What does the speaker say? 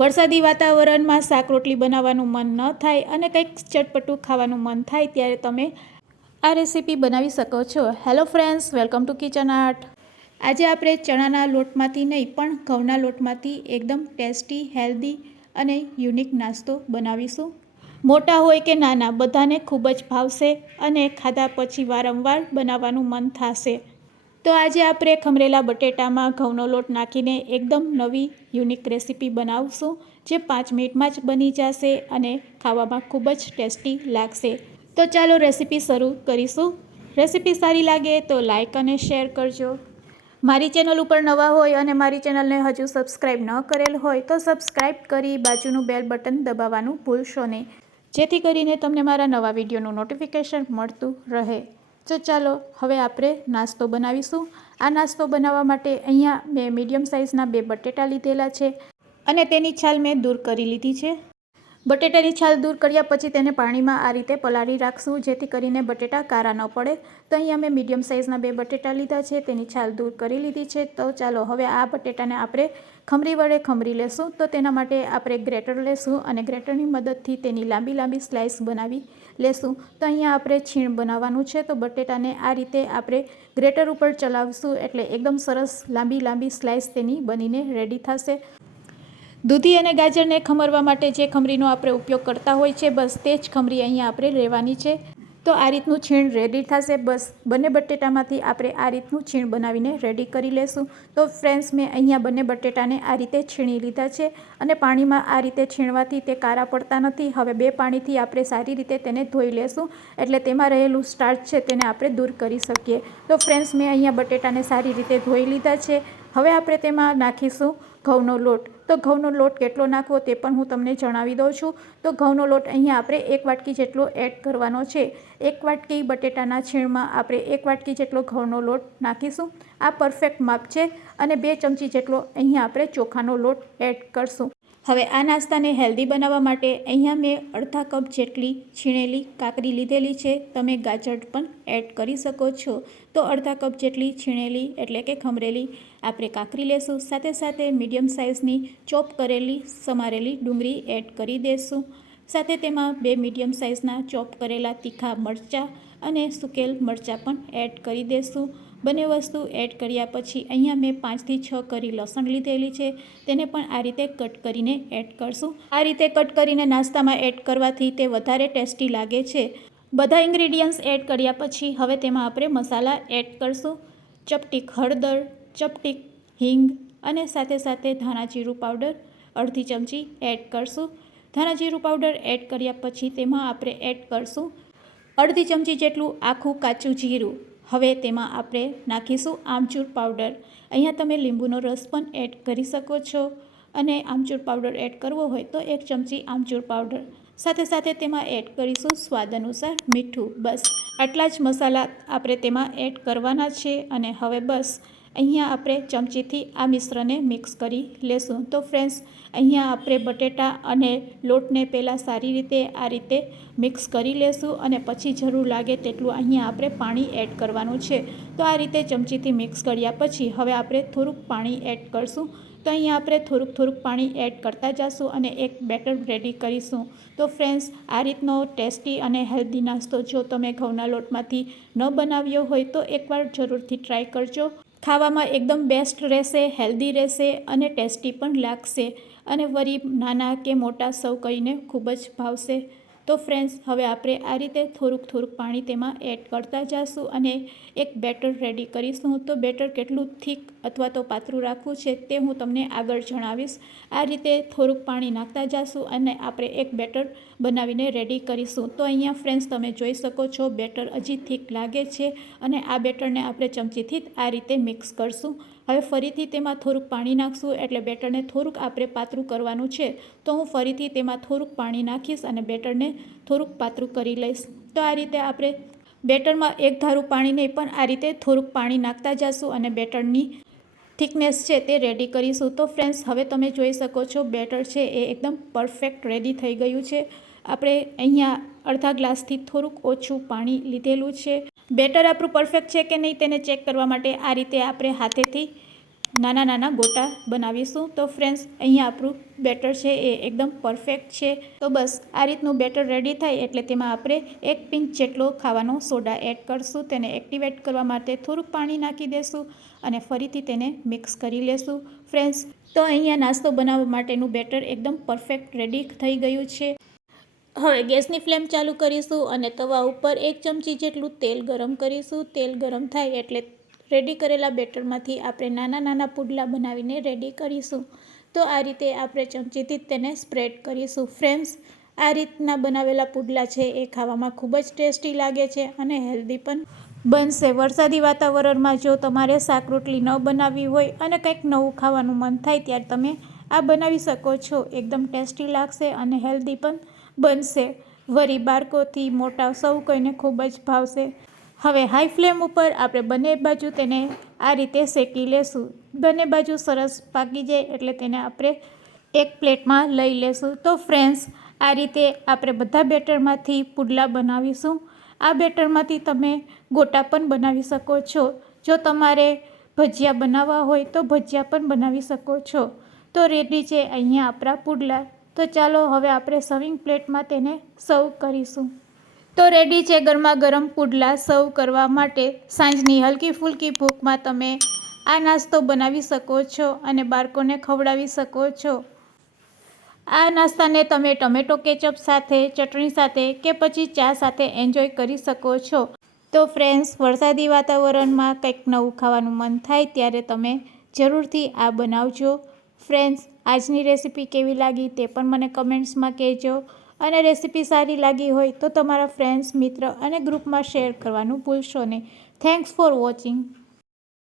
વરસાદી વાતાવરણમાં શાક રોટલી બનાવવાનું મન ન થાય અને કંઈક ચટપટું ખાવાનું મન થાય ત્યારે તમે આ રેસીપી બનાવી શકો છો. Hello friends welcome to Kitchen Art આજે આપણે ચણાના લોટમાંથી નહીં, પણ ઘઉંના લોટમાંથી એકદમ ટેસ્ટી, હેલ્ધી અને યુનિક નાસ્તો બનાવીશું. મોટા હોય કે નાના, બધાને ખૂબ જ ભાવશે અને ખાધા પછી વારંવાર બનાવવાનું મન થશે. તો આજે આપણે ખમરેલા બટેટામાં ઘઉંનો લોટ નાખીને એકદમ નવી યુનિક રેસીપી બનાવશું, જે પાંચ મિનિટમાં જ બની જશે અને ખાવામાં ખૂબ જ ટેસ્ટી લાગશે. તો ચાલો રેસીપી શરૂ કરીશું. રેસીપી સારી લાગે તો લાઇક અને શેર કરજો. મારી ચેનલ ઉપર નવા હોય અને મારી ચેનલને હજુ સબસ્ક્રાઈબ ન કરેલ હોય તો સબસ્ક્રાઈબ કરી બાજુનું બેલ બટન દબાવવાનું ભૂલશો નહીં. જેથી કરીને તમને મારા નવા વિડીયોનું નોટિફિકેશન મળતું રહે. તો ચાલો, હવે આપણે નાસ્તો બનાવીશું. આ નાસ્તો બનાવવા માટે અહીંયા મેં મીડિયમ સાઇઝના બે બટેટા લીધેલા છે અને તેની છાલ મેં દૂર કરી લીધી છે. બટેટાની છાલ દૂર કર્યા પછી તેને પાણીમાં આ રીતે પલાળી રાખશું, જેથી કરીને બટેટા કારા ન પડે. તો અહીંયા મેં મીડિયમ સાઇઝના બે બટેટા લીધા છે, તેની છાલ દૂર કરી લીધી છે. તો ચાલો, હવે આ બટેટાને આપણે ખમરી વડે ખમરી લેશું. તો તેના માટે આપણે ગ્રેટર લેશું અને ગ્રેટરની મદદથી તેની લાંબી લાંબી સ્લાઇસ બનાવી લેશું. તો અહીંયા આપણે છીણ બનાવવાનું છે. તો બટેટાને આ રીતે આપણે ગ્રેટર ઉપર ચલાવશું એટલે એકદમ સરસ લાંબી લાંબી સ્લાઇસ તેની બનીને રેડી થશે. દૂધી અને ગાજરને ખમરવા માટે જે ખમરીનો આપણે ઉપયોગ કરતા હોય છે, બસ તે જ ખમરી અહીંયા આપણે લેવાની છે. તો આ રીતનું છીણ રેડી થશે. બસ, બંને બટેટામાંથી આપણે આ રીતનું છીણ બનાવીને રેડી કરી લેશું. તો ફ્રેન્ડ્સ મેં અહીંયા બંને બટેટાને આ રીતે છીણી લીધા છે અને પાણીમાં આ રીતે છીણવાથી તે કારા પડતા નથી. હવે બે પાણીથી આપણે સારી રીતે તેને ધોઈ લેશું. એટલે તેમાં રહેલું સ્ટાર્ચ છે તેને આપણે દૂર કરી શકીએ. તો ફ્રેન્ડ્સ મેં અહીંયા બટેટાને સારી રીતે ધોઈ લીધા છે. હવે આપણે તેમાં નાખીશું ઘઉંનો લોટ. તો ઘઉંનો લોટ કેટલો નાખવો તે પણ હું તમને જણાવી દઉં છું. તો ઘઉંનો લોટ અહીંયા આપણે એક વાટકી જેટલો એડ કરવાનો છે. એક વાટકી બટેટાના છીણમાં આપણે એક વાટકી જેટલો ઘઉંનો લોટ નાખીશું. આ પરફેક્ટ માપ છે અને બે ચમચી જેટલો અહીંયા આપણે ચોખાનો લોટ એડ કરશું. હવે આ નાસ્તાને હેલ્ધી બનાવવા માટે અહીંયા મેં અડધા કપ જેટલી છીણેલી કાકરી લીધેલી છે. તમે ગાજર પણ એડ કરી શકો છો. તો અડધા કપ જેટલી છીણેલી એટલે કે ખમરેલી આપણે કાકરી લેશું. સાથે સાથે મીડિયમ સાઇઝની ચોપ કરેલી, સમારેલી ડુંગળી એડ કરી દઈશું સાથે તેમાં બે મીડિયમ સાઇઝના ચોપ કરેલા તીખા મરચાં અને સુકેલ મરચાં પણ એડ કરી દઈશું બંને વસ્તુ એડ કર્યા પછી અહીંયા મેં પાંચથી છ કરી લસણ લીધેલી છે. તેને પણ આ રીતે કટ કરીને એડ કરશું. આ રીતે કટ કરીને નાસ્તામાં એડ કરવાથી તે વધારે ટેસ્ટી લાગે છે. બધા ઇન્ગ્રીડિયન્ટ્સ એડ કર્યા પછી હવે તેમાં આપણે મસાલા એડ કરશું. ચપટી હળદર ચપટીક, હિંગ અને સાથે સાથે ધાણા જીરું પાવડર અડધી ચમચી એડ કરશું. ધાણા જીરું પાવડર એડ કર્યા પછી તેમાં આપણે એડ કરશું અડધી ચમચી જેટલું આખું કાચું જીરું. હવે તેમાં આપણે નાખીશું આમચૂર પાવડર. અહીંયા તમે લીંબુનો રસ પણ એડ કરી શકો છો અને આમચૂર પાવડર એડ કરવો હોય તો એક ચમચી આમચૂર પાવડર. સાથે સાથે તેમાં એડ કરીશું સ્વાદ અનુસાર મીઠું. બસ, આટલા જ મસાલા આપણે તેમાં એડ કરવાના છે અને હવે બસ અહીંયા આપણે ચમચીથી આ મિશ્રને મિક્સ કરી લેશું. તો ફ્રેન્ડ્સ અહીંયા આપણે બટેટા અને લોટને પહેલાં સારી રીતે આ રીતે મિક્સ કરી લેશું અને પછી જરૂર લાગે તેટલું અહીંયા આપણે પાણી એડ કરવાનું છે. તો આ રીતે ચમચીથી મિક્સ કર્યા પછી હવે આપણે થોડુંક પાણી એડ કરશું. તો અહીંયા આપણે થોડુંક થોડુંક પાણી એડ કરતા જઈશું અને એક બેટર રેડી કરીશું. તો ફ્રેન્ડ્સ આ રીતનો ટેસ્ટી અને હેલ્ધી નાસ્તો જો તમે ઘઉંના લોટમાંથી ન બનાવ્યો હોય તો એકવાર જરૂરથી ટ્રાય કરજો. ખાવામાં એકદમ બેસ્ટ રહેશે હેલ્ધી રહેશે અને ટેસ્ટી પણ લાગશે. અને વરી નાના કે મોટા સૌ કહીને ખૂબ જ ભાવશે. તો ફ્રેન્ડ્સ હવે આપણે આ રીતે થોડુંક થોડુંક પાણી તેમાં એડ કરતા જઈશું અને એક બેટર રેડી કરીશું. તો બેટર કેટલું થીક અથવા તો પાતળું રાખવું છે તે હું તમને આગળ જણાવીશ. આ રીતે થોડુંક પાણી નાખતા જઈશું અને આપણે એક બેટર બનાવીને રેડી કરીશું. તો અહીંયા ફ્રેન્ડ્સ તમે જોઈ શકો છો બેટર હજી થીક લાગે છે અને આ બેટરને આપણે ચમચીથી આ રીતે મિક્સ કરશું. હવે ફરીથી તેમાં થોડુંક પાણી નાખશું એટલે બેટરને થોડુંક આપણે પાતળું કરવાનું છે. તો હું ફરીથી તેમાં થોડુંક પાણી નાખીશ અને બેટરને થોડુંક પાતળું કરી લઈશ. તો આ રીતે આપણે બેટરમાં એક ધારું પાણી નહીં, પણ આ રીતે થોડુંક પાણી નાખતા જઈશું અને બેટરની થિકનેસ છે તે રેડી કરીશું. તો ફ્રેન્ડ્સ, હવે તમે જોઈ શકો છો બેટર છે એ એકદમ પરફેક્ટ રેડી થઈ ગયું છે. આપણે અહીંયા અડધા ગ્લાસથી થોડુંક ઓછું પાણી લીધેલું છે. બેટર આપણું પરફેક્ટ છે કે નહીં તેને ચેક કરવા માટે આ રીતે આપણે હાથેથી નાના નાના ગોટા બનાવીશું. તો ફ્રેન્ડ્સ, અહીંયા આપણું બેટર છે એ એકદમ પરફેક્ટ છે. તો બસ, આ રીતનું બેટર રેડી થાય એટલે તેમાં આપણે એક પિંચ જેટલો ખાવાનો સોડા એડ કરશું. તેને એક્ટિવેટ કરવા માટે થોડુંક પાણી નાખી દેશું અને ફરીથી તેને મિક્સ કરી લેશું. ફ્રેન્ડ્સ, તો અહીંયા નાસ્તો બનાવવા માટેનું બેટર એકદમ પરફેક્ટ રેડી થઈ ગયું છે. હવે ગેસની ફ્લેમ ચાલુ કરીશું અને તવા ઉપર એક ચમચી જેટલું તેલ ગરમ કરીશું. તેલ ગરમ થાય એટલે રેડી કરેલા બેટરમાંથી આપણે નાના નાના પુડલા બનાવીને રેડી કરીશું. તો આ રીતે આપણે ચમચીથી તેને સ્પ્રેડ કરીશું. ફ્રેન્ડ્સ આ રીતના બનાવેલા પુડલા છે એ ખાવામાં ખૂબ જ ટેસ્ટી લાગે છે અને હેલ્ધી પણ બનશે. વરસાદી વાતાવરણમાં જો તમારે શાક રોટલી ન બનાવવી હોય અને કંઈક નવું ખાવાનું મન થાય ત્યારે તમે આ બનાવી શકો છો. એકદમ ટેસ્ટી લાગશે અને હેલ્ધી પણ બનશે. વરી બાળકોથી મોટા સૌ કોઈને ખૂબ જ ભાવશે. હવે હાઈ ફ્લેમ ઉપર આપણે બંને બાજુ તેને આ રીતે શેકી લેશું. બંને બાજુ સરસ પાકી જાય એટલે તેને આપણે એક પ્લેટમાં લઈ લેશું. તો ફ્રેન્ડ્સ આ રીતે આપણે બધા બેટરમાંથી પુડલા બનાવીશું. આ બેટરમાંથી તમે ગોટા પણ બનાવી શકો છો. જો તમારે ભજીયા બનાવવા હોય તો ભજીયા પણ બનાવી શકો છો. તો રેડી છે અહીંયા આપણા પુડલા. તો ચાલો હવે આપણે સર્વિંગ પ્લેટમાં તેને સર્વ કરીશું. તો રેડી છે ગરમા ગરમ પુડલા સર્વ કરવા માટે સાંજની હલકી ફૂલકી ભૂખમાં તમે આ નાસ્તો બનાવી શકો છો અને બાળકોને ખવડાવી શકો છો. આ નાસ્તાને તમે ટમેટો કેચઅપ સાથે, ચટણી સાથે કે પછી ચા સાથે એન્જોય કરી શકો છો. તો ફ્રેન્ડ્સ વરસાદી વાતાવરણમાં કંઈક નવું ખાવાનું મન થાય ત્યારે તમે જરૂરથી આ બનાવજો. ફ્રેન્ડ્સ, આજની રેસીપી કેવી લાગી તે પણ મને કમેન્ટ્સમાં કહેજો. અને રેસીપી સારી લાગી હોય તો તમારા ફ્રેન્ડ્સ, મિત્ર અને ગ્રુપમાં શેર કરવાનું ભૂલશો નહીં. Thanks for watching.